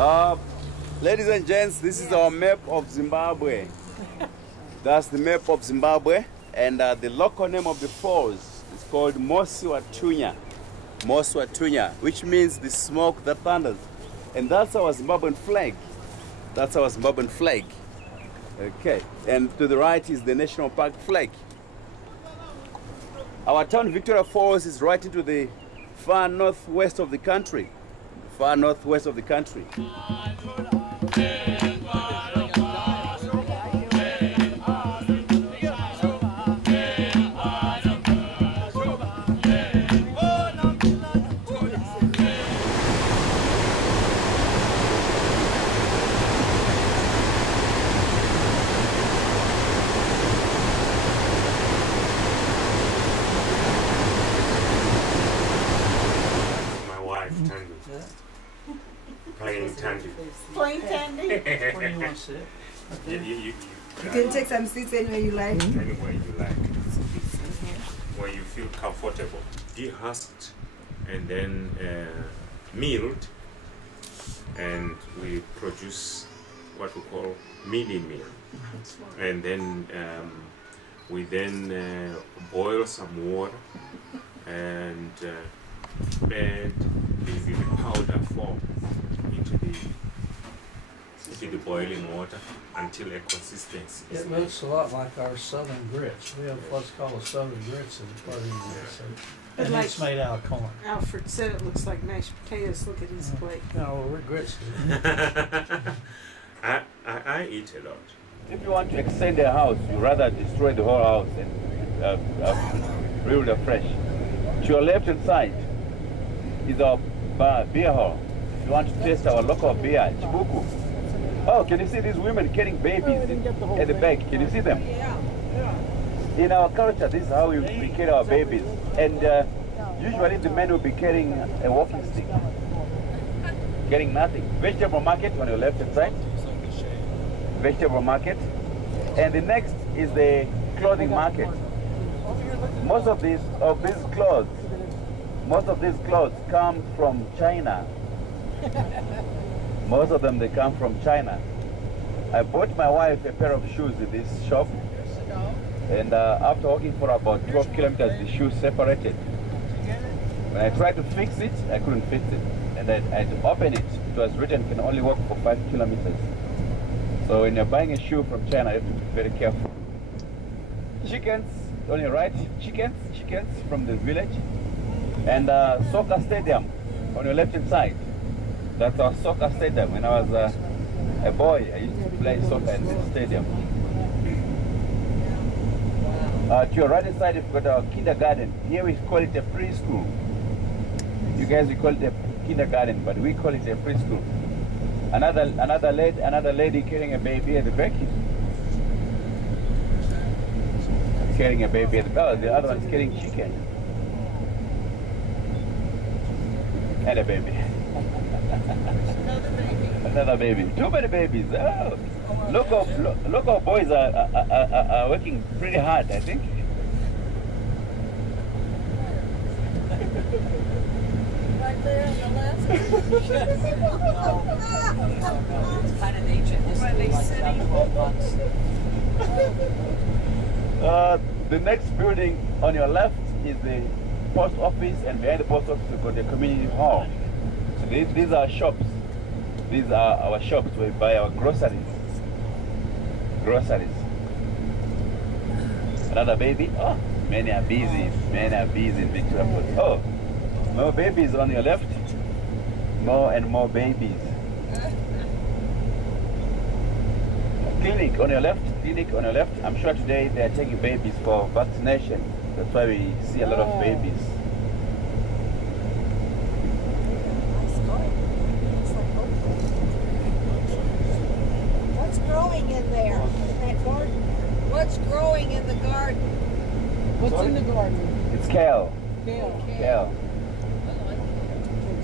Ladies and gents, this is our map of Zimbabwe. That's the map of Zimbabwe, and the local name of the falls is called Mosi Watunya. Mosi Watunya, which means the smoke that thunders. And that's our Zimbabwean flag. That's our Zimbabwean flag. Okay, and to the right is the National Park flag. Our town, Victoria Falls, is right into the far northwest of the country. Far northwest of the country. Plain tandy. Plain tandy? Where do you want to sit? You can take some seats anywhere you like. Anywhere you like. Where you feel comfortable. Dehusked and then milled, and we produce what we call milling meal. And then we then boil some water and add the powder form into the boiling water until a consistency. It looks a lot like our southern grits. We have what's called a southern grits as part of the and like it's made out of corn. Alfred said it looks like mashed potatoes. Look at his plate. No, we're grits. I eat a lot. If you want to extend a house, you rather destroy the whole house and build afresh. To your left hand side is our beer hall. If you want to taste our local beer, Chibuku. Oh, can you see these women carrying babies at the back? Can you see them? In our culture, this is how we carry our babies. And usually the men will be carrying a walking stick. Getting nothing. Vegetable market on your left hand side. Vegetable market. And the next is the clothing market. Most of these clothes come from China. Most of them, they come from China. I bought my wife a pair of shoes in this shop, and after walking for about 12 kilometers, the shoes separated. When I tried to fix it, I couldn't fix it, and I had to open it. It was written can only walk for 5 kilometers. So when you're buying a shoe from China, you have to be very careful. Chickens on your right, chickens from the village, and soccer stadium on your left hand side. That's our soccer stadium. When I was a boy, I used to play soccer in this stadium. To your right hand side, you've got our kindergarten. Here we call it a preschool. You guys, we call it a kindergarten, but we call it a preschool. Another lady carrying a baby at the back. Carrying a baby at the back. The other one's carrying chicken and a baby. Another baby. Too many babies. Oh. Local boys are working pretty hard, I think. Right there on the left. It's kind of ancient. The next building on your left is the post office, and behind the post office we've got the community hall. So these are shops. These are our shops where we buy our groceries. Another baby. Oh, many are busy. Many are busy in Victoria Falls. Oh, more babies on your left. More and more babies. Clinic on your left. Clinic on your left. I'm sure today they are taking babies for vaccination. That's why we see a lot of babies. What's growing in there, in that garden? What's growing in the garden? What's in the garden? It's kale. Kale. Kale.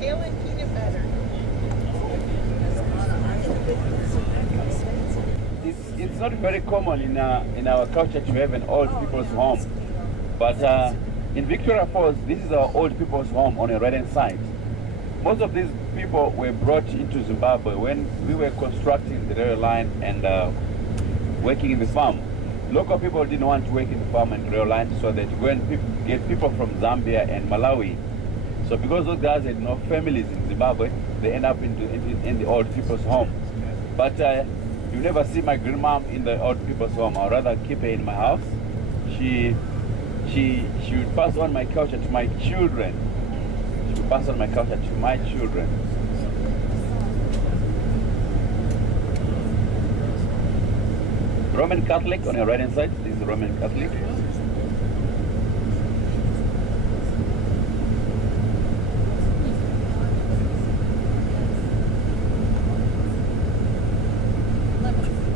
Kale and peanut butter. It's not very common in our culture to have an old people's home, but in Victoria Falls, this is our old people's home on the right hand side. most of these people were brought into Zimbabwe when we were constructing the rail line and working in the farm. Local people didn't want to work in the farm and rail line, so they went get people from Zambia and Malawi. So because those guys had no families in Zimbabwe, they end up in the old people's home. But you never see my grandmom in the old people's home. I'd rather keep her in my house. She would pass on my culture to my children. She would pass on my culture to my children. Roman Catholic on your right hand side. This is Roman Catholic.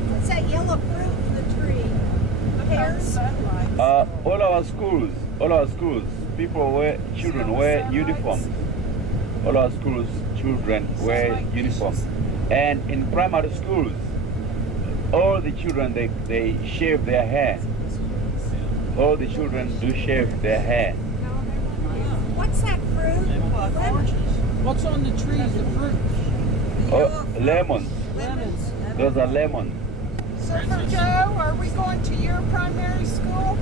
What's that yellow fruit in the tree? Pears? All our schools, children wear uniforms. All our schools, children wear uniforms. And in primary schools, all the children, they shave their hair. All the children do shave their hair. What's that fruit? What's on the trees, the fruit? Oh, lemons. Lemons. Those are lemons. Surfer Joe, are we going to your primary school?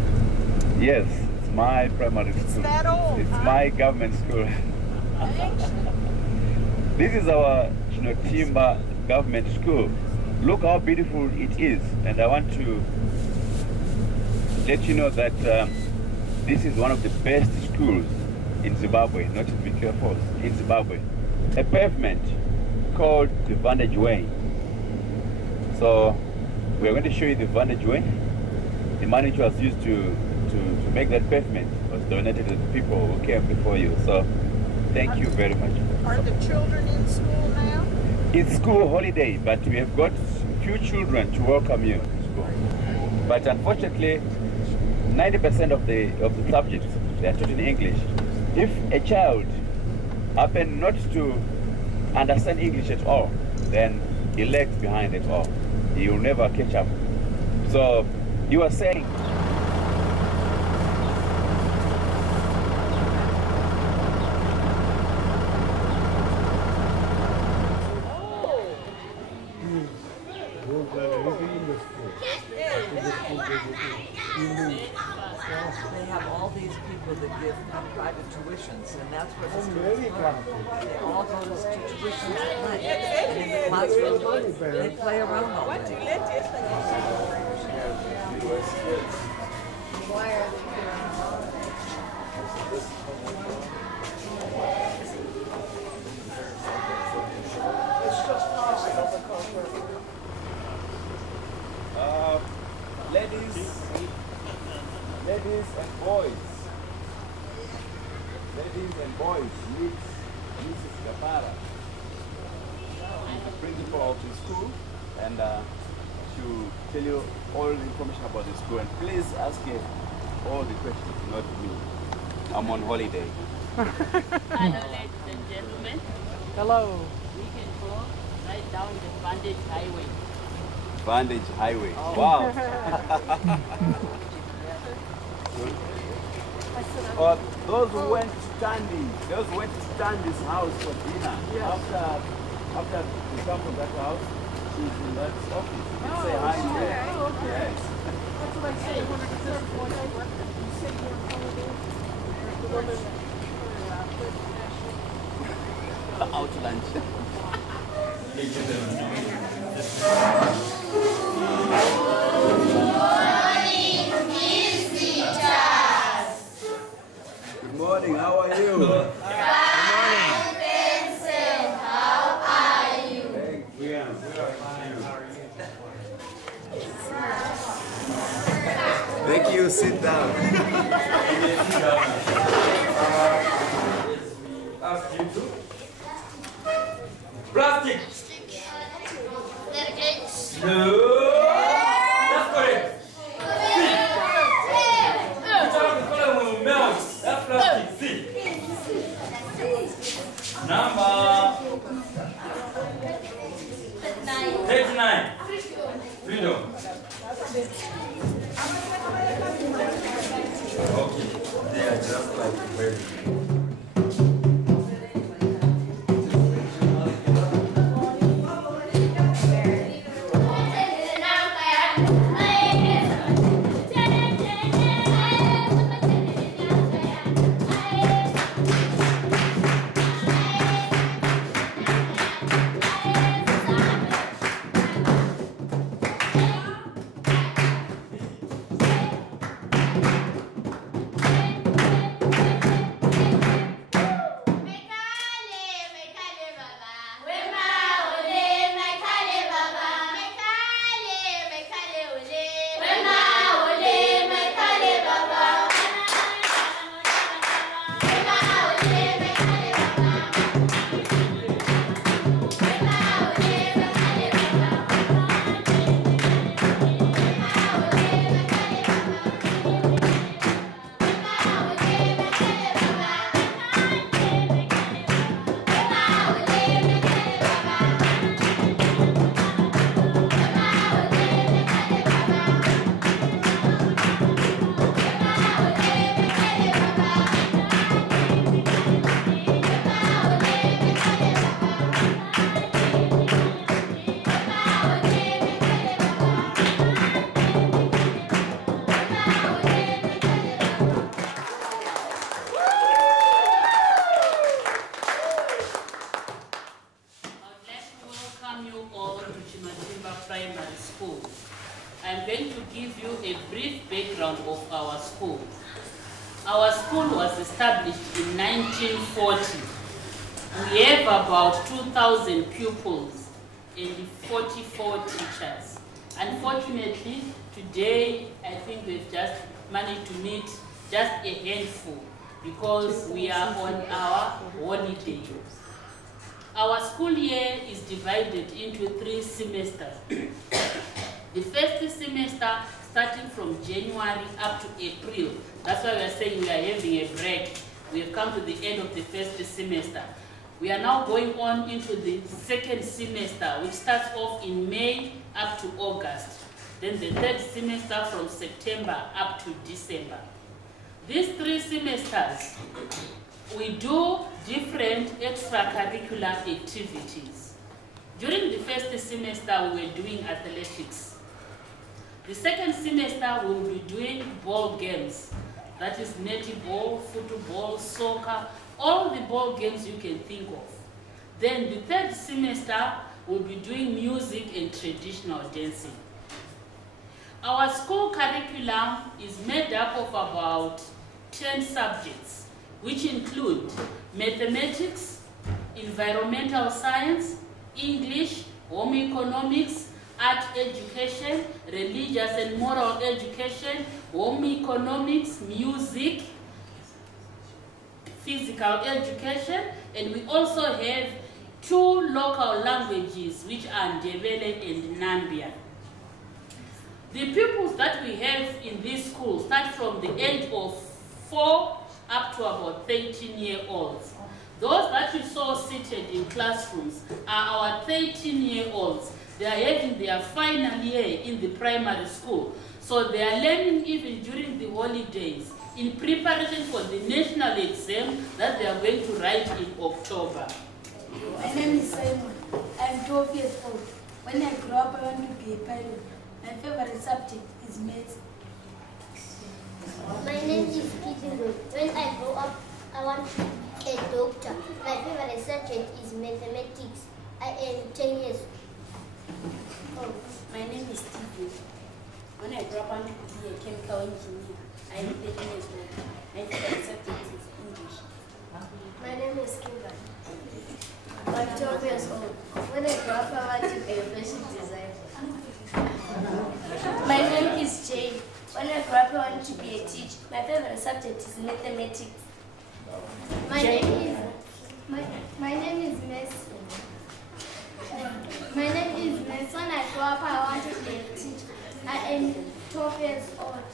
Yes, it's my primary school. It's that old, It's huh? my government school. This is our Timber government school. Look how beautiful it is, and I want to let you know that this is one of the best schools in Zimbabwe, not in Victoria Falls, in Zimbabwe. A pavement called the Vantage Way. So we're going to show you the Vantage Way. The money which was used to make that pavement was donated to the people who came before you. So thank you very much. Are the children in school now? It's school holiday, but we have got few children to welcome you to school. But unfortunately, 90% of the subjects, they are taught in English. If a child happens not to understand English at all, then he lags behind at all. He will never catch up. So you are saying, They have all these people that give private tuitions, and that's where the students learn. They all go to tuitions at night. And in the classroom, they play around all day. ladies and boys, meet Mrs. Gapara. She's the principal of the school, and she'll tell you all the information about the school. And please ask her all the questions, not me. I'm on holiday. Hello, ladies and gentlemen. Hello. We can go right down the Vantage Highway. Vantage Highway. Oh. Wow. Those who went to Tandy's house for dinner. Yes. After we come from that house, she's in that office. You can say hi to her. Oh, okay. Yes. That's what I said. When it says one over, you say you're on holiday. The woman Out to lunch. Good morning, how are you? Fine, Vincent, how are you? Thank you. Thank you, sit down. Plastic. No. That's correct. Which one of the color will melt? That's plastic. See. Number 39. Freedom. Okay. They are just like very. am going to give you a brief background of our school. Our school was established in 1940. We have about 2,000 pupils and 44 teachers. Unfortunately, today I think we've just managed to meet just a handful because we are on our holiday. Our school year is divided into 3 semesters. The first semester starting from January up to April. That's why we are saying we are having a break. We have come to the end of the first semester. We are now going on into the second semester, which starts off in May up to August. Then the third semester from September up to December. These 3 semesters, we do different extracurricular activities. During the first semester, we were doing athletics. The second semester, we will be doing ball games. That is netball, football, soccer, all the ball games you can think of. Then the third semester, we'll be doing music and traditional dancing. Our school curriculum is made up of about 10 subjects, which include mathematics, environmental science, English, home economics, art education, religious and moral education, home economics, music, physical education, and we also have 2 local languages, which are Ndebele and Nambia. The pupils that we have in this school start from the age of 4 up to about 13-year-olds. Those that you saw seated in classrooms are our 13-year-olds. They are having their final year in the primary school. So they are learning even during the holidays in preparation for the national exam that they are going to write in October. My name is Simon. I'm 12 years old. When I grow up, I want to be a pilot. My favorite subject is maths. My name is Kitty. When I grow up, I want to be a doctor. My favorite subject is mathematics. I am 10 years old. My name is Steve. When I grow up, I want to be a chemical engineer. I am 13 years old. My favorite subject is English. My name is Kimber. I'm 12 years old. When I grow up, I want to be a fashion designer. My name is Jane. When I grow up, I want to be a teacher. My favorite subject is mathematics. My name is Messi. My name is Messi. When I grow up, I want to be a teacher. I am 12 years old.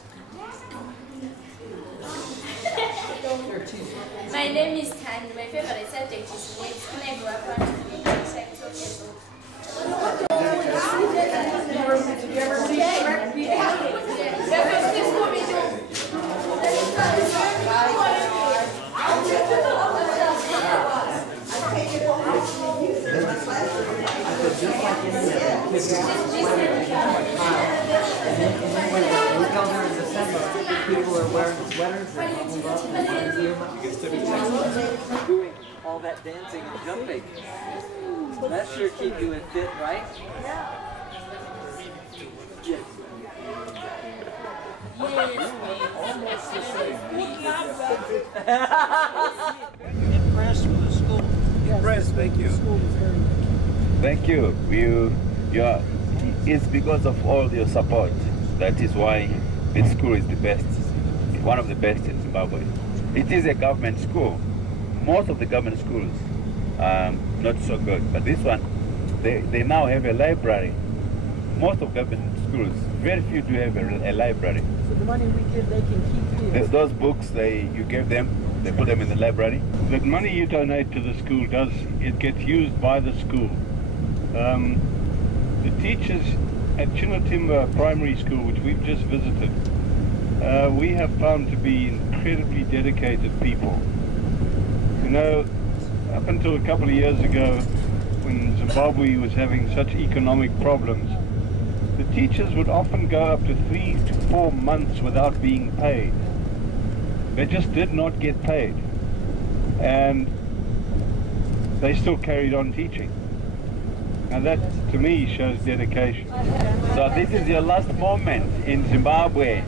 My name is Tanya. My favorite subject is maths. When I grow up, I want to be a teacher. I'm 12 years old. People are wearing sweaters and bubbled up and doing all that dancing and jumping. That sure keep you in fit, right? Yes. Almost the same. Impressed with the school. Impressed, thank you. Thank you. It's because of all your support. That is why this school is the best, one of the best in Zimbabwe. It is a government school. Most of the government schools are not so good, but this one, they now have a library. Most of government schools, very few do have a library. So the money we give, they can keep. Those books you give them, they put them in the library. The money you donate to the school it gets used by the school. The teachers at Chinotimba Primary School, which we've just visited, we have found to be incredibly dedicated people. You know, up until a couple of years ago, when Zimbabwe was having such economic problems, the teachers would often go up to 3 to 4 months without being paid. They just did not get paid. And they still carried on teaching. And that, to me, shows dedication. So this is your last moment in Zimbabwe.